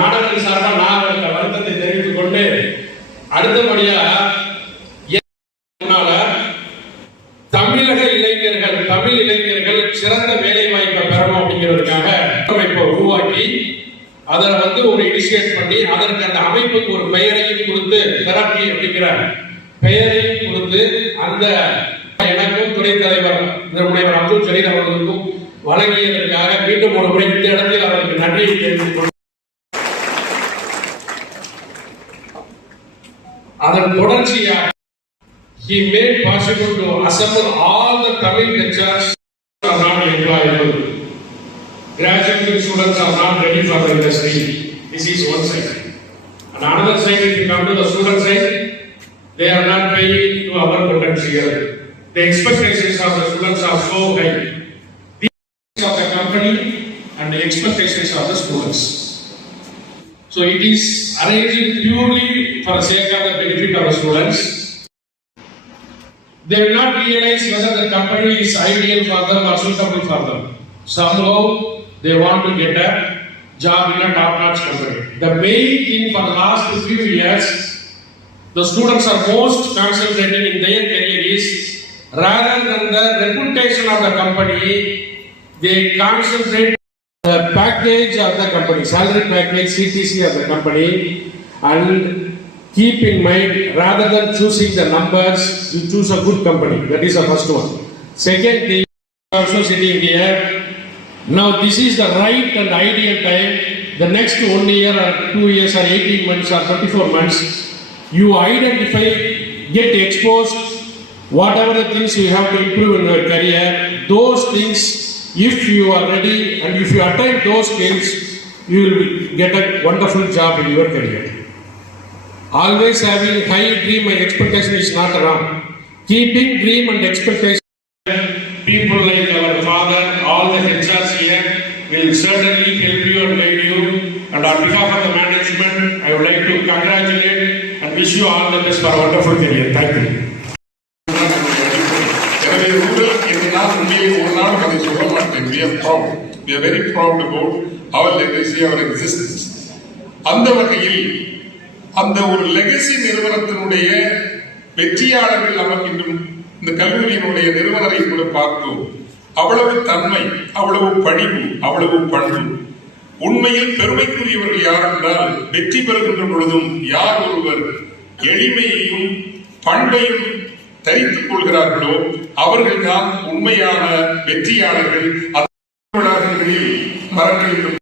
மாணவர்கள் சார்பாக நான் வருத்தத்தை தெரிவித்துக் கொண்டு அடுத்தபடியா தமிழக இளைஞர்கள் தமிழ் இளைஞர்கள் சிறந்த வேலை வாய்ப்பை பெறணும் அப்படிங்கிறதுக்காக அமைப்பை உருவாக்கி அதை ஒரு இனிஷியேட் பண்ணி அதற்கு அந்த அமைப்புக்கு ஒரு பெயரையும் கொடுத்து தெரப்பி அப்படிங்கிற பெயரையும் கொடுத்து அந்த எனக்கும் துணைத் தலைவர் முனைவர் அப்துல் ஜலீல் அவர்களுக்கும் வழங்கியதற்காக மீண்டும் ஒரு முறை இந்த இடத்தில் அவருக்கு நன்றியை தெரிவித்துக் கொள்கிறேன். அதன் தொடர்ச்சியாக he made possible to assemble all the Tamil lecturers are not employable. Graduate students are not ready for the industry. This is one side. And another side, if you come to the student side, they are not paying to our potential. The expectations of the students are so high. The of the company and the expectations of the students. So it is arranged purely for the sake of the benefit of the students. They will not realize whether the company is ideal for them or suitable for them. Somehow they want to get a job in a top-notch company. The main thing for the last few years, the students are most concentrating in their career is rather than the reputation of the company, they concentrate the package of the company, salary package, CTC of the company, and keep in mind, rather than choosing the numbers, you choose a good company. That is the first one. Second thing, also sitting here, now this is the right and ideal time. The next 1 year or 2 years or 18 months or 24 months, you identify, get exposed, whatever the things you have to improve in your career, those things, if you are ready and if you attain those skills, you will get a wonderful job in your career. Always having high dream and expectation is not wrong. Keeping dream and expectation, people like our father, all the HRs here will certainly help you and guide you. And on behalf of the management, I would like to congratulate and wish you all the best for a wonderful career. Thank you. We are very proud about our legacy, our existence. அந்த வகையில் அந்த ஒரு லெகசி நிறுவனத்தினுடைய வெற்றியாளர்கள் நமக்கு இந்த கல்லூரியினுடைய நிறுவனரை கூட பார்த்தோம். அவ்வளவு தன்மை, அவ்வளவு பணிவு, அவ்வளவு பண்பு. உண்மையில் பெருமைக்குரியவர்கள் யார் என்றால் வெற்றி பெறுகின்ற பொழுதும் யார் ஒருவர் எளிமையையும் பண்பையும் தரித்துக் கொள்கிறார்களோ அவர்கள் தான் உண்மையான வெற்றியாளர்கள். மறக்க